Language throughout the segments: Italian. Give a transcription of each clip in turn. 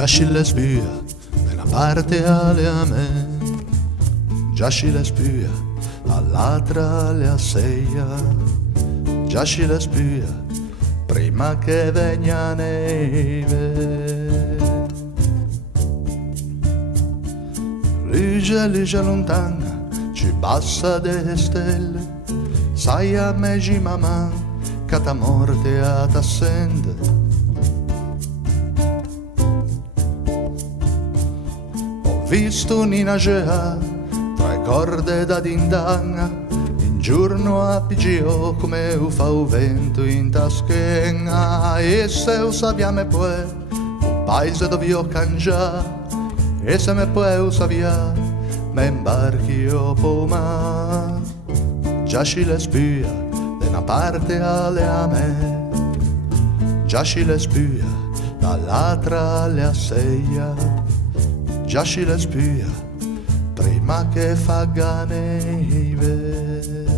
Giasci le spia, da una parte ale a me, giasci le spia, dall'altra ale a seia, giasci le spia, prima che venga neve. Luce lontana, ci passa de stelle, sai a me mamma, che ta morte a t'assende. Visto Nina Gea tra le corde da dindanga, in giorno a PGO come fa il vento in taschenga. E se lo sappiamo poi, un paese dove io cangia, e se me poi lo sappiamo, me imbarchi io poma. Giasci le spia, da una parte alle a me, giasci le spia, dall'altra alle a seia. Giasci le spia, prima che fa neve.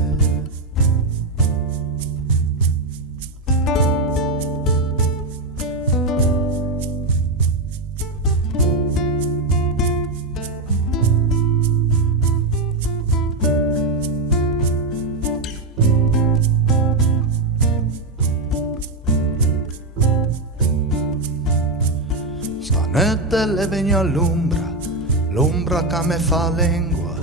Stanotte le vengo all'ombra, l'ombra che me fa lingua,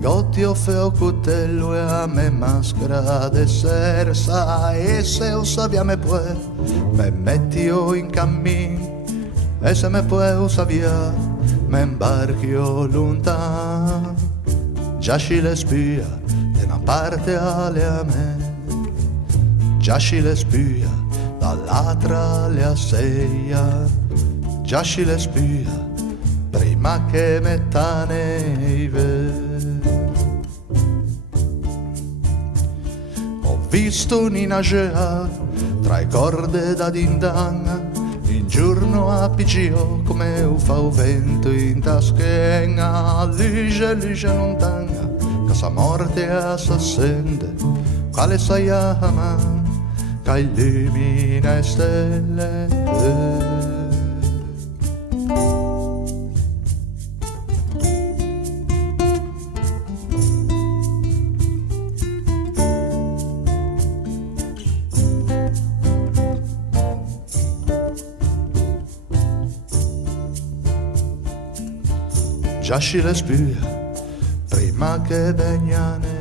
gotti o feo coltello e a me maschera de sersa. E se lo sappiamo poi, me metti io in cammin, e se me poi lo sappiamo, me imbarchi io lontano. Giasci le spia, da una parte ale a me, giasci le spia, dall'altra ale a seia. Giasci le spia, prima che metta neve. Ho visto Nina Gea tra le corde da dindanga, in giorno a PGO come fa il vento in taschenga. Luce lontana, che sa morte s'assende, quale sai ama, che illumina le stelle. Giasci le spia, prima che venga neve.